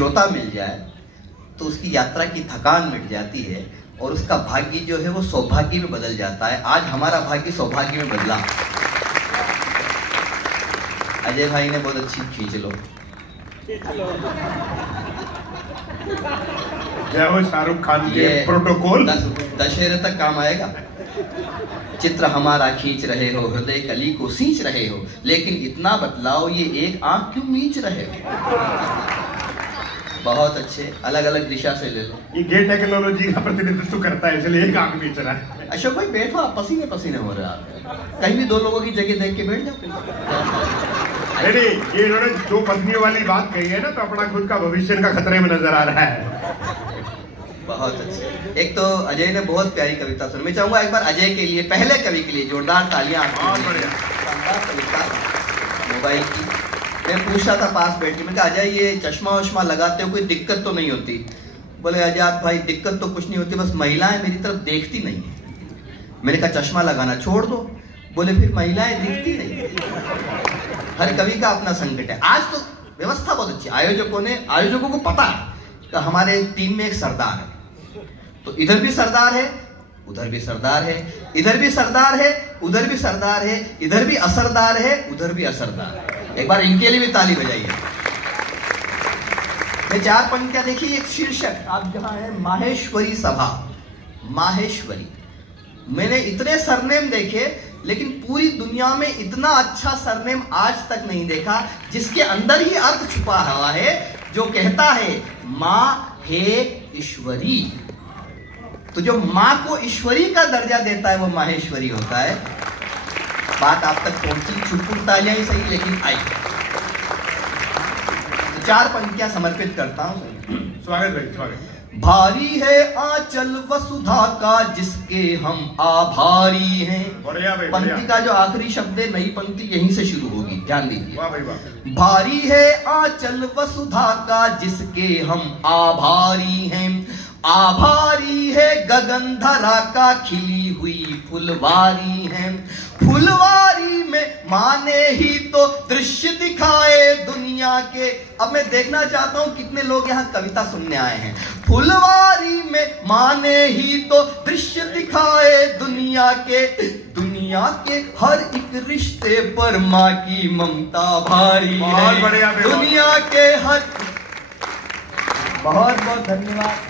श्रोता मिल जाए तो उसकी यात्रा की थकान मिट जाती है और उसका भाग्य जो है वो सौभाग्य में बदल जाता है। आज हमारा भाग्य सौभाग्य में बदला। अजय भाई ने बहुत अच्छी खींच लो। जय हो शाहरुख खान के प्रोटोकॉल। दशहरे तक काम आएगा। चित्र हमारा खींच रहे हो, हृदय कली को सींच रहे हो, लेकिन इतना बतलाओ ये एक आंख क्यों मीच रहे हो। बहुत अच्छे, अलग अलग दिशा से ले लो। ये गे टेक्नोलॉजी का प्रतिनिधित्व करता है, इसलिए एक आंख मीच रहा है। अशोक भाई बैठो, आप पसीने पसीने हो रहे आप। कहीं भी दो लोगों की जगह देख के बैठ जाओ। अरे ये इन्होंने दो पत्नियों वाली बात कही है ना, तो अपना खुद का भविष्य का खतरे में नजर आ रहा है। बहुत अच्छे। एक तो अजय ने बहुत प्यारी कविता सुनी। मैं चाहूंगा एक बार अजय के लिए, पहले कवि के लिए जोरदार तालियां। बहुत बढ़िया कविता मोबाइल की। मैं पूछ रहा था पास बैठ के, मैं कहा अजय ये चश्मा वश्मा लगाते हो कोई दिक्कत तो नहीं होती? बोले आजाद भाई दिक्कत तो कुछ नहीं होती, बस महिलाएं मेरी तरफ देखती नहीं। मैंने कहा चश्मा लगाना छोड़ दो। बोले फिर महिलाएं दिखती नहीं। हर कवि का अपना संकट है। आज तो व्यवस्था बहुत अच्छी, आयोजकों को पता है कि हमारे टीम में एक सरदार है, तो इधर भी सरदार है, उधर भी सरदार है, इधर भी सरदार है, उधर भी सरदार है, इधर भी असरदार है, उधर भी असरदार है। एक बार इनके लिए भी ताली बजाइए। मैं चार पंक्तियां देखिए, एक शीर्षक आप जहां है माहेश्वरी सभा। माहेश्वरी, मैंने इतने सरनेम देखे लेकिन पूरी दुनिया में इतना अच्छा सरनेम आज तक नहीं देखा जिसके अंदर ही अर्थ छुपा हुआ है, जो कहता है माँ हे ईश्वरी। तो जो माँ को ईश्वरी का दर्जा देता है वो माहेश्वरी होता है। बात आप तक पहुंची, छुटपुट तालियां ही सही लेकिन आई। तो चार पंक्तियां समर्पित करता हूं। स्वागत भाई, स्वागत। भारी है आंचल वसुधा का जिसके हम आभारी हैं। पंक्ति का जो आखिरी शब्द है, नई पंक्ति यहीं से शुरू होगी, ध्यान दीजिए। वाह भाई वाह। भारी है आंचल वसुधा का जिसके हम आभारी हैं। आभारी है गगनधरा का खिली हुई फुलवारी है। फुलवारी में माने ही तो दृश्य दिखाए दुनिया के। अब मैं देखना चाहता हूं कितने लोग यहाँ कविता सुनने आए हैं। फुलवारी में माने ही तो दृश्य दिखाए दुनिया के। दुनिया के हर एक रिश्ते पर माँ की ममता भारी है। बढ़िया दुनिया के हर, बहुत बहुत धन्यवाद।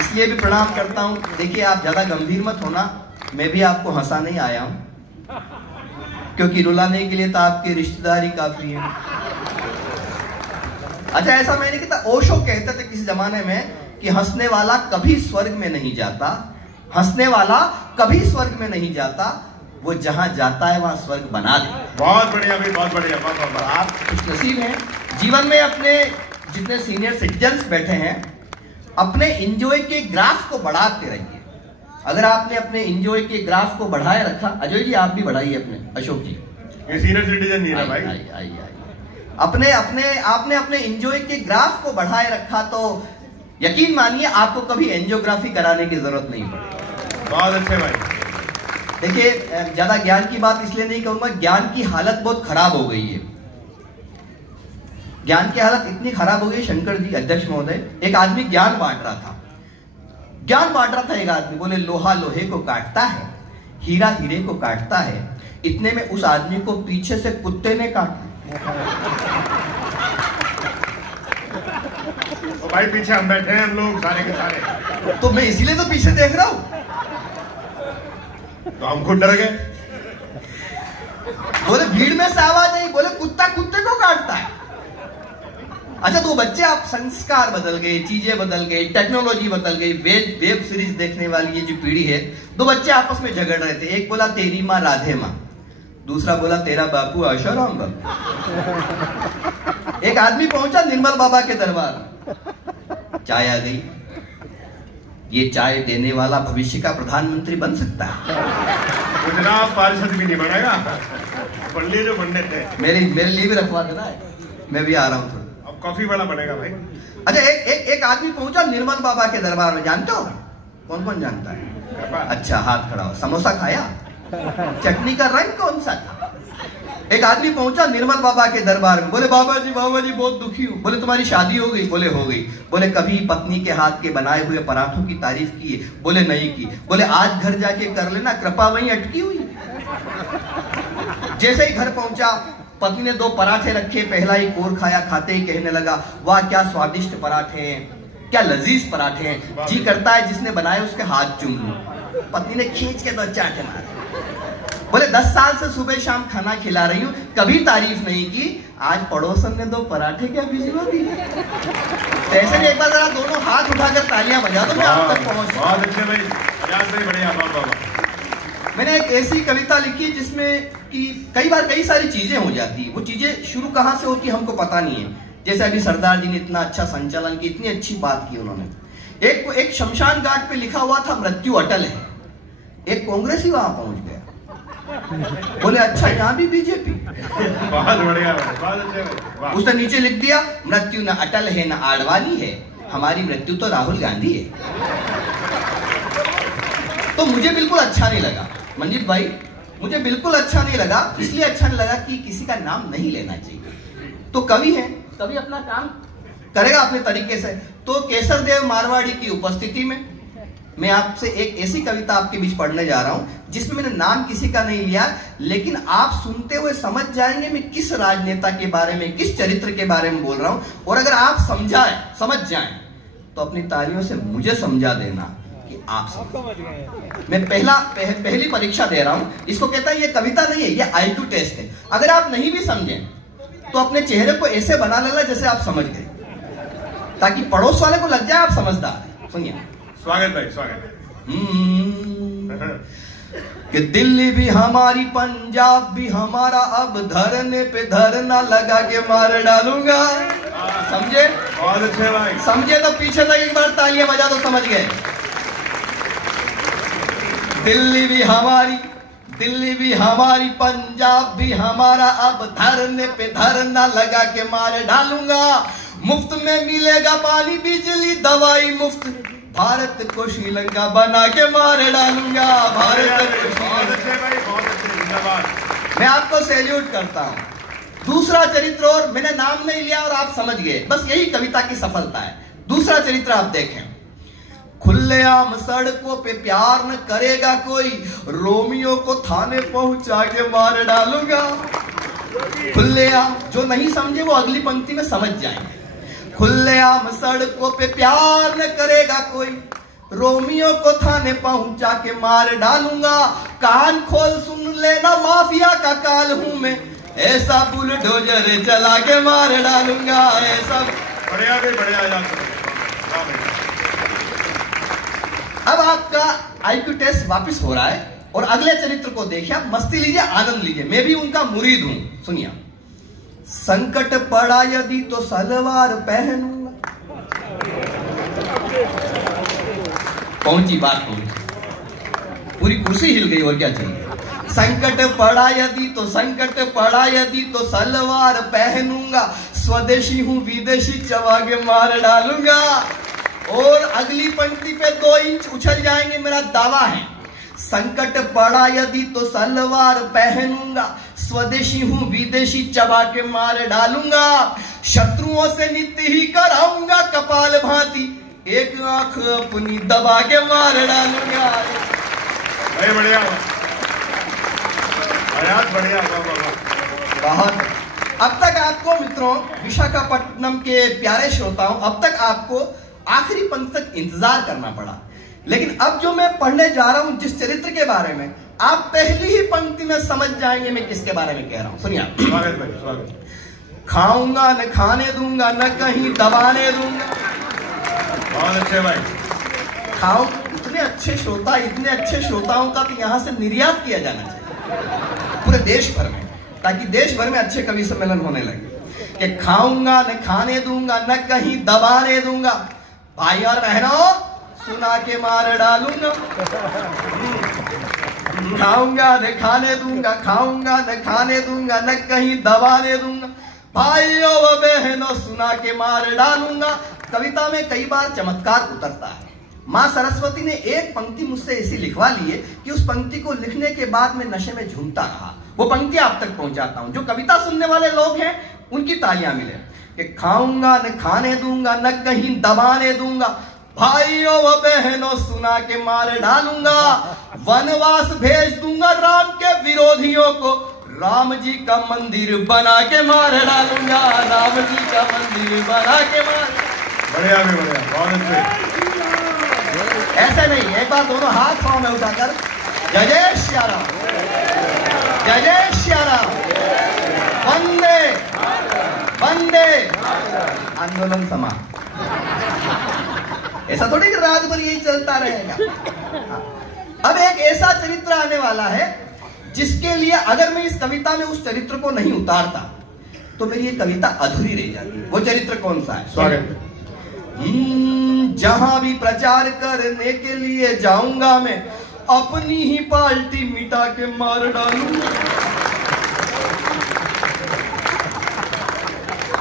इसलिए भी प्रणाम करता हूं। देखिए आप ज्यादा गंभीर मत होना, मैं भी आपको हंसाने ही आया हूं, क्योंकि रुलाने के लिए तो आपकी रिश्तेदारी काफी है। अच्छा, ऐसा मैंने कहता, ओशो कहते थे किसी जमाने में कि हंसने वाला कभी स्वर्ग में नहीं जाता। हंसने वाला कभी स्वर्ग में नहीं जाता, वो जहां जाता है वहां स्वर्ग बना दे। बहुत बढ़िया भाई, बहुत बढ़िया, बहुत बढ़िया। आप खुश नसीब हैं। जीवन में अपने जितने सीनियर सिटीजन्स बैठे हैं, अपने एंजॉय के ग्राफ को बढ़ाते रहिए। अगर आपने अपने एंजॉय के ग्राफ को बढ़ाए रखा, अजय जी आप भी बढ़ाइए अपने, अशोक जी ये सीनियर सिटीजन नहीं है भाई। आपने अपने एंजॉय के ग्राफ को बढ़ाए रखा तो यकीन मानिए आपको कभी एंजियोग्राफी कराने की जरूरत नहीं पड़ेगी। बहुत अच्छे भाई। देखिए ज्यादा ज्ञान की बात इसलिए नहीं कहूंगा, ज्ञान की हालत बहुत खराब हो गई है। ज्ञान की हालत इतनी खराब हो गई, शंकर जी अध्यक्ष महोदय, एक आदमी ज्ञान बांट रहा था। एक आदमी, बोले लोहा लोहे को काटता है, हीरा हीरे को काटता है। इतने में उस आदमी को पीछे से कुत्ते ने काटा। तो भाई पीछे हम बैठे हैं, हम लोग सारे के सारे, तो मैं इसीलिए तो पीछे देख रहा हूं। तो हम खुद डर गए। बोले भीड़ में से आवाज आई, बोले कुत्ता कुत्ते को काटता है। अच्छा, तो बच्चे, आप संस्कार बदल गए, चीजें बदल गई, टेक्नोलॉजी बदल गई, वेब सीरीज देखने वाली ये जो पीढ़ी है, दो बच्चे आपस में झगड़ रहे थे। एक बोला तेरी माँ राधे माँ, दूसरा बोला तेरा बापू आशाराम बापू। एक आदमी पहुंचा निर्मल बाबा के दरबार, चाय आ गई। ये चाय देने वाला भविष्य का प्रधानमंत्री बन सकता है। गुजरात पार्षद भी नहीं बनेगा, पंडित जो पंडित थे। मेरे लिए भी रखवा देना है, मैं भी आ रहा हूँ। अब कॉफी वाला बनेगा भाई। अच्छा, एक आदमी पहुंचा निर्मल बाबा के दरबार में, जानते हो कौन कौन जानता है? अच्छा हाथ खड़ा हो। समोसा खाया? चटनी का रंग कौन सा था? एक आदमी पहुंचा निर्मल बाबा के दरबार में, बोले बाबा जी बहुत दुखी हूँ। बोले तुम्हारी शादी हो गई? बोले हो गई। बोले कभी पत्नी के हाथ के बनाए हुए पराठों की तारीफ की? बोले नहीं की। बोले आज घर जाके कर लेना, कृपा वहीं अटकी हुई। जैसे ही घर पहुंचा, पत्नी ने 2 पराठे रखे, पहला ही कोर खाया, खाते ही कहने लगा वाह क्या स्वादिष्ट पराठे हैं, क्या लजीज पराठे हैं, जी करता है जिसने बनाए उसके हाथ चूम लूं। पत्नी ने खींच के 2 चाटे मारे। बोले 10 साल से सुबह शाम खाना खिला रही हूं, कभी तारीफ नहीं की, आज पड़ोसन ने 2 पराठे क्या भिजवा दिए। ऐसे ही एक बार जरा दोनों हाथ उठाकर तालियां बजा दो, मैं आप तक पहुंच। बहुत अच्छे भाई, बढ़िया। मैंने एक ऐसी कविता लिखी जिसमें कि कई बार कई सारी चीजें हो जाती, वो चीजें शुरू कहां से होती हमको पता नहीं है। जैसे अभी सरदार जी ने इतना अच्छा संचालन की, इतनी अच्छी बात की उन्होंने। एक शमशान घाट पे लिखा हुआ था मृत्यु अटल है। एक कांग्रेसी वहां पहुंच गया, बोले अच्छा यहाँ भी बीजेपी। बहुत बढ़िया, बहुत अच्छे। उसने नीचे लिख दिया मृत्यु न अटल है न आडवाणी है, हमारी मृत्यु तो राहुल गांधी है। तो मुझे बिल्कुल अच्छा नहीं लगा मंजीत भाई, मुझे बिल्कुल अच्छा नहीं लगा। इसलिए अच्छा नहीं लगा कि किसी का नाम नहीं लेना चाहिए। तो कवि है, कवि अपना काम करेगा अपने तरीके से। तो केसर देव मारवाड़ी की उपस्थिति में मैं आपसे एक ऐसी कविता आपके बीच पढ़ने जा रहा हूं जिसमें मैंने नाम किसी का नहीं लिया, लेकिन आप सुनते हुए समझ जाएंगे मैं किस राजनेता के बारे में, किस चरित्र के बारे में बोल रहा हूं। और अगर आप समझ जाएं तो अपनी तालियों से मुझे समझा देना कि आप समझ गए। मैं पहली परीक्षा दे रहा हूं, इसको कहता है ये कविता नहीं है, ये IQ टेस्ट है। अगर आप नहीं भी समझे तो अपने चेहरे को ऐसे बना लेना जैसे आप समझ गए, ताकि पड़ोस वाले को लग जाए आप समझदार। सुनिए। स्वागत भाई, स्वागत। कि दिल्ली भी हमारी, पंजाब भी हमारा, अब धरने पे धरना लगा के मार डालूंगा। समझे? बहुत अच्छे भाई। समझे तो पीछे तक एक बार तालियां बजा दो, समझ गए। दिल्ली भी हमारी, पंजाब भी हमारा, अब धरने पे धरना लगा के मार डालूंगा। मुफ्त में मिलेगा पानी, बिजली, दवाई मुफ्त, भारत को श्रीलंका बना के मार डालूंगा। भारत को। बहुत अच्छे भाई, बहुत अच्छे, जिंदाबाद। मैं आपको सैल्यूट करता हूं। दूसरा चरित्र, और मैंने नाम नहीं लिया और आप समझ गए, बस यही कविता की सफलता है। दूसरा चरित्र आप देखें। खुलेआम सड़कों पे प्यार न करेगा कोई, रोमियो को थाने पहुंचा के मार डालूंगा। खुलेआम, जो नहीं समझे वो अगली पंक्ति में समझ जाएंगे। खुलेआम सड़कों पे प्यार न करेगा कोई, रोमियो को थाने पहुंचा के मार डालूंगा। कान खोल सुन लेना, माफिया का काल हूं मैं, ऐसा बुलडोजर चला के मार डालूंगा। ऐसा बढ़िया भी बढ़िया। अब आपका IQ टेस्ट वापस हो रहा है और अगले चरित्र को देखिए, आप मस्ती लीजिए, आनंद लीजिए। मैं भी उनका मुरीद हूं। सुनिए। संकट पड़ा यदि तो सलवार पहनूंगा। पहुंची बात, पहुंची, पूरी कुर्सी हिल गई, और क्या चाहिए। संकट पड़ा यदि तो सलवार पहनूंगा, स्वदेशी हूं विदेशी चबा के मार डालूंगा। और अगली पंक्ति पे 2 इंच उछल जाएंगे, मेरा दावा है। संकट पड़ा यदि तो सलवार पहनूंगा, स्वदेशी हूं विदेशी चबा के मार डालूंगा। शत्रुओं से नित्य ही कराऊंगा कपाल भांति, एक आंख अपनी दबा के मार डालूंगा। बढ़िया, बढ़िया, बहुत। अब तक आपको मित्रों, विशाखापट्टनम के प्यारे श्रोताओं, अब तक आपको आखिरी पंक्ति तक इंतजार करना पड़ा, लेकिन अब जो मैं पढ़ने जा रहा हूं जिस चरित्र के बारे में, आप पहली ही पंक्ति में समझ जाएंगे मैं किसके बारे में कह रहा हूं। सुनिए। स्वागत भाई, स्वागत। खाऊंगा न खाने दूंगा, न कहीं दबाने दूंगा। बहुत अच्छे भाई। खाओ। इतने अच्छे श्रोताओं का तो यहां से निर्यात किया जाना चाहिए पूरे देश भर में, ताकि देश भर में अच्छे कवि सम्मेलन होने लगे। कि खाऊंगा न खाने दूंगा, न कहीं दबाने दूंगा, भाई और बहनों सुना के मार डालूंगा। खाऊंगा न खाने दूंगा, न कहीं दबाने दूंगा, भाइयों व बहनों सुना के मार डालूंगा। कविता में कई बार चमत्कार उतरता है। मां सरस्वती ने एक पंक्ति मुझसे ऐसी लिखवा ली है कि उस पंक्ति को लिखने के बाद मैं नशे में झूमता रहा वो पंक्ति आप तक पहुंचाता हूं। जो कविता सुनने वाले लोग हैं उनकी तालियां मिले कि खाऊंगा न खाने दूंगा न कहीं दबाने दूंगा, भाइयों व बहनों सुना के मार डालूंगा, वनवास भेज दूंगा राम के विरोधियों को, राम जी का मंदिर बना के मार डालूंगा, राम जी का मंदिर बना के मार। बढ़िया भी बढ़िया, बहुत अच्छे। ऐसे नहीं, एक बार दोनों हाथ पांव में उठाकर जय जय श्री राम, जय जय श्री राम, वंदे वंदे, आंदोलन समाप्त। ऐसा थोड़ी कि रात भर यही चलता रहेगा। अब एक ऐसा चरित्र आने वाला है जिसके लिए अगर मैं इस कविता में उस चरित्र को नहीं उतारता तो मेरी ये कविता अधूरी रह जाती। वो चरित्र कौन सा है? स्वागत। जहां भी प्रचार करने के लिए जाऊंगा मैं, अपनी ही पार्टी मिटा के मार डालूंगा।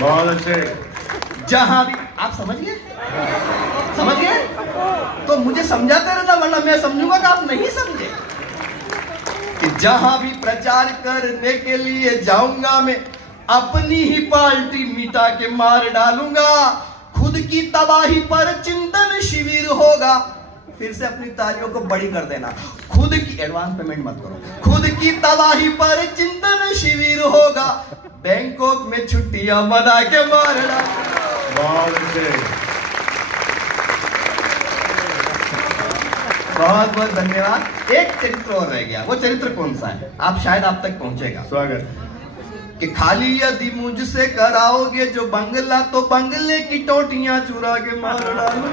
बहुत अच्छे। जहां भी, आप समझ गए? समझ गए? तो मुझे समझाते रहना, वरना मैं समझूंगा कि आप नहीं समझे। कि जहां भी प्रचार करने के लिए जाऊंगा मैं, अपनी ही पार्टी मिटा के मार डालूंगा, खुद की तबाही पर चिंतन शिविर होगा। फिर से अपनी तालियों को बड़ी कर देना, खुद की, एडवांस पेमेंट मत करो, खुद की तबाही पर चिंतन शिविर होगा, बैंकॉक में छुट्टियां मना के मार डालूंगा। बहुत बहुत धन्यवाद। एक चरित्र और रह गया, वो चरित्र कौन सा है? आप शायद आप तक पहुंचेगा। स्वागत। कि खाली यदि मुझसे कराओगे जो बंगला, तो बंगले की टोटियां चुरा के मार डालो।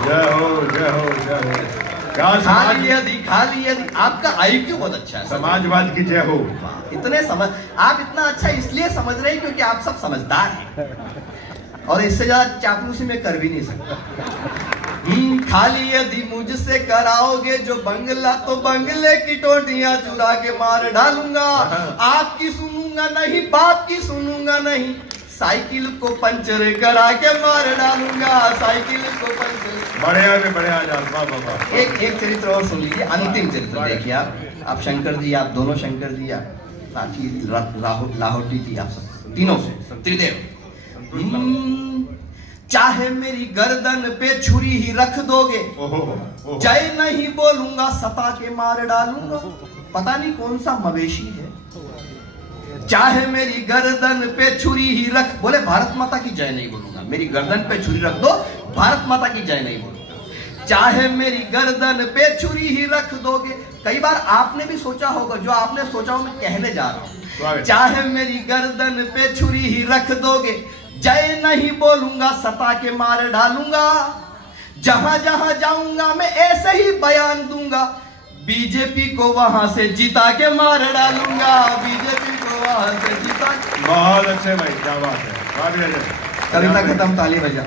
जय हो जय हो जय हो। खाली यदि आपका IQ बहुत अच्छा है। समाजवाद की जय हो। इतने समझ, आप इतना अच्छा इसलिए समझ रहे हैं क्योंकि आप सब समझदार हैं, और इससे ज्यादा चापलूसी में कर भी नहीं सकता। खाली यदि मुझसे कराओगे जो बंगला, तो बंगले की टोटियां चुरा के मार डालूंगा, आपकी सुनूंगा नहीं, बाप की सुनूंगा नहीं, साइकिल को पंचर करा के मार डालूंगा, साइकिल को पंचर। बढ़िया भी बढ़िया। बाबा एक चरित्र और सुन लीजिए, अंतिम चरित्र देखिए। आप शंकर जी, आप दोनों शंकर जी, आप साथी लाहौटी थी, आप सब तीनों से त्रिदेव। चाहे मेरी गर्दन पे छुरी ही रख दोगे, जय नहीं बोलूंगा, सपा के मार डालूंगा। पता नहीं कौन सा मवेशी है। चाहे मेरी गर्दन पे छुरी ही रख, बोले भारत माता की जय नहीं बोलूंगा, मेरी गर्दन पे छुरी रख दो, भारत माता की जय नहीं बोलूंगा। चाहे मेरी गर्दन पे छुरी ही रख दोगे। कई बार आपने भी सोचा होगा, जो आपने सोचा हो मैं कहने जा रहा हूं। चाहे मेरी गर्दन पे छुरी ही रख दोगे, जय नहीं बोलूंगा, सपा के मार डालूंगा। जहां जहां जाऊंगा मैं ऐसे ही बयान दूंगा, बीजेपी को वहां से जिता के मार डालूंगा, बीजेपी को वहां से जिता। बहुत अच्छे भाई, क्या बात है। कविता खत्म, ताली बजा।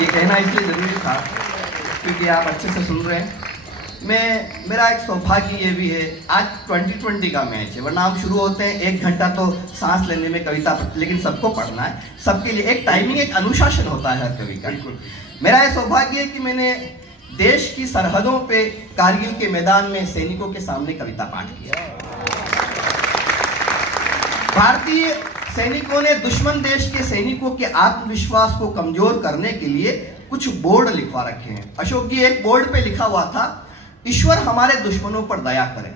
ये कहना इसलिए जरूरी था क्योंकि आप अच्छे से सुन रहे हैं। मेरा एक सौभाग्य ये भी है, आज 2020 का मैच है, वरना हम शुरू होते हैं 1 घंटा तो सांस लेने में कविता, लेकिन सबको पढ़ना है, सबके लिए एक टाइमिंग, एक अनुशासन होता है हर कवि का। मेरा यह सौभाग्य है कि मैंने देश की सरहदों पे कारगिल के मैदान में सैनिकों के सामने कविता पाठ किया। भारतीय सैनिकों ने दुश्मन देश के सैनिकों के आत्मविश्वास को कमजोर करने के लिए कुछ बोर्ड लिखवा रखे हैं। अशोक जी, एक बोर्ड पे लिखा हुआ था, ईश्वर हमारे दुश्मनों पर दया करे।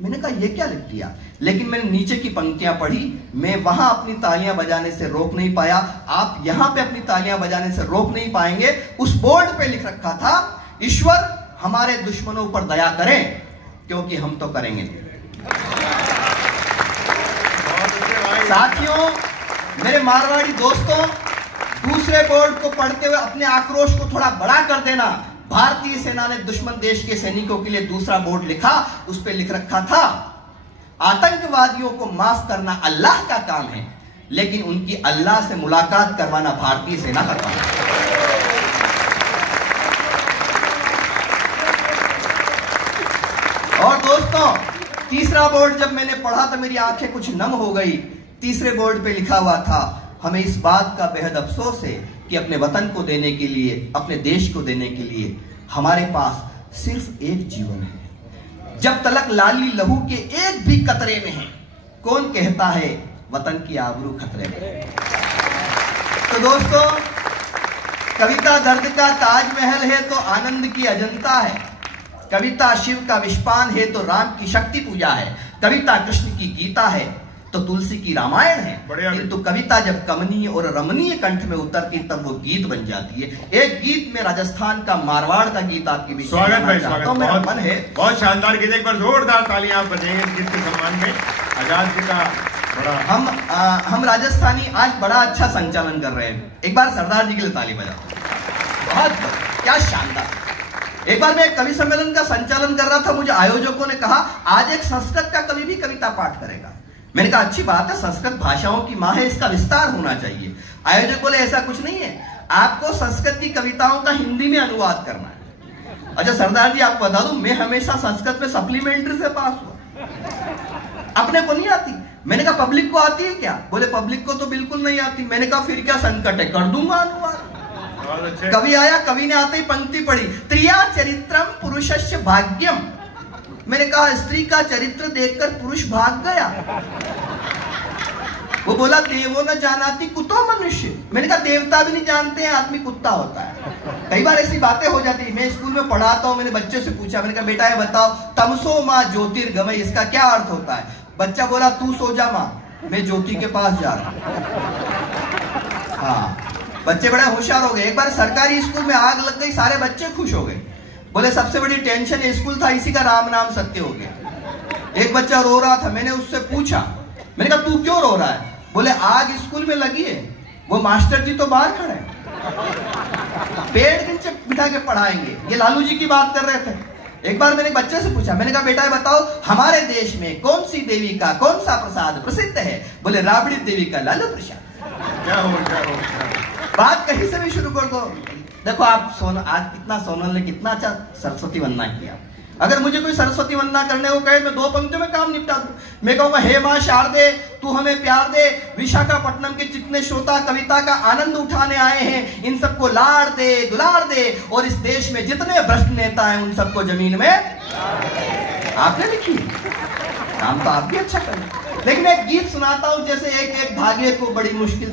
मैंने कहा ये क्या लिख दिया, लेकिन मैंने नीचे की पंक्तियां पढ़ी, मैं वहां अपनी तालियां बजाने से रोक नहीं पाया, आप यहां पे अपनी तालियां बजाने से रोक नहीं पाएंगे। उस बोर्ड पे लिख रखा था, ईश्वर हमारे दुश्मनों पर दया करें, क्योंकि हम तो करेंगे। साथियों, मेरे मारवाड़ी दोस्तों, दूसरे बोर्ड को पढ़ते हुए अपने आक्रोश को थोड़ा बड़ा कर देना। भारतीय सेना ने दुश्मन देश के सैनिकों के लिए दूसरा बोर्ड लिखा, उस पे लिख रखा था, आतंकवादियों को माफ करना अल्लाह का काम है, लेकिन उनकी अल्लाह से मुलाकात करवाना भारतीय सेना का काम है। और दोस्तों, तीसरा बोर्ड जब मैंने पढ़ा तो मेरी आंखें कुछ नम हो गई। तीसरे बोर्ड पे लिखा हुआ था, हमें इस बात का बेहद अफसोस है कि अपने वतन को देने के लिए, अपने देश को देने के लिए हमारे पास सिर्फ एक जीवन है। जब तलक लाली लहू के एक भी कतरे में है, कौन कहता है वतन की आबरू खतरे में। तो दोस्तों, कविता दर्द का ताजमहल है तो आनंद की अजंता है, कविता शिव का विश्वान है तो राम की शक्ति पूजा है, कविता कृष्ण की गीता है तो तुलसी की रामायण है। किंतु कविता जब कमनीय और रमणीय कंठ में उतरती तब वो गीत बन जाती है। एक गीत में राजस्थान का मारवाड़ का गीत आपके बीच स्वागत भाई, स्वागत। मेरा मन है, बहुत शानदार गीत, एक बार जोरदार तालियां आप बजाएंगे इस गीत के सम्मान में। आजाद जी का बड़ा हम राजस्थानी आज बड़ा अच्छा संचालन कर रहे हैं। एक बार सरदार जी के लिए ताली बजाओ, बहुत क्या शानदार। एक बार मैं एक कवि सम्मेलन का संचालन कर रहा था, मुझे आयोजकों ने कहा आज एक संस्कृत का कवि भी कविता पाठ करेगा। मैंने कहा अच्छी बात है, संस्कृत भाषाओं की मां है, इसका विस्तार होना चाहिए। आयोजक बोले ऐसा कुछ नहीं है, आपको संस्कृत की कविताओं का हिंदी में अनुवाद करना है। अच्छा सरदार जी आपको बता दूं, मैं हमेशा संस्कृत में सप्लीमेंट्री से पास हुआ, अपने को नहीं आती। मैंने कहा पब्लिक को आती है क्या? बोले पब्लिक को तो बिल्कुल नहीं आती। मैंने कहा फिर क्या संकट है, कर दूंगा अनुवाद। कवि आया, कवि ने आते ही पंक्ति पढ़ी, त्रिया चरित्रम पुरुषस्य भाग्यम। मैंने कहा स्त्री का चरित्र देखकर पुरुष भाग गया। वो बोला देवो न जानाती कुतो मनुष्य। मैंने कहा देवता भी नहीं जानते हैं आदमी कुत्ता होता है। कई बार ऐसी बातें हो जाती है। मैं स्कूल में पढ़ाता हूँ, मैंने बच्चे से पूछा, मैंने कहा बेटा ये बताओ तमसो माँ ज्योतिर्गमय इसका क्या अर्थ होता है? बच्चा बोला तू सो जा माँ, मैं ज्योति के पास जा रहा हूँ। हाँ, बच्चे बड़े होशियार हो गए। एक बार सरकारी स्कूल में आग लग गई, सारे बच्चे खुश हो गए। बोले सबसे बड़ी टेंशन ये स्कूल था, इसी का राम नाम सत्य हो गया। एक बच्चा रो रहा था, मैंने उससे पूछा, मैंने कहा तू क्यों रो रहा है? बोले आग स्कूल में लगी है, वो मास्टर जी तो बाहर खड़े हैं, पेड़ के नीचे बिठा के पढ़ाएंगे। ये लालू जी की बात कर रहे थे। एक बार मैंने बच्चे से पूछा, मैंने कहा बेटा बताओ हमारे देश में कौन सी देवी का कौन सा प्रसाद प्रसिद्ध है? बोले राबड़ी देवी का लालू प्रसाद। क्या हो बात कहीं से भी शुरू कर दो। देखो आप आज कितना सोनल ने कितना अच्छा सरस्वती वंदना किया। अगर मुझे कोई सरस्वती वंदना करने को कहे मैं 2 पंक्तियों में काम निपटा दूं। मैं कहूंगा हे मां शारदे तू हमें प्यार दे, विशाखापट्टनम के जितने श्रोता कविता का आनंद उठाने आए हैं इन सबको लाड़ दे दुलार दे, और इस देश में जितने भ्रष्ट नेता हैं उन सबको जमीन में आपने लिखी। काम तो आप भी अच्छा करें, लेकिन एक गीत सुनाता हूं जैसे एक एक धागे को बड़ी मुश्किल से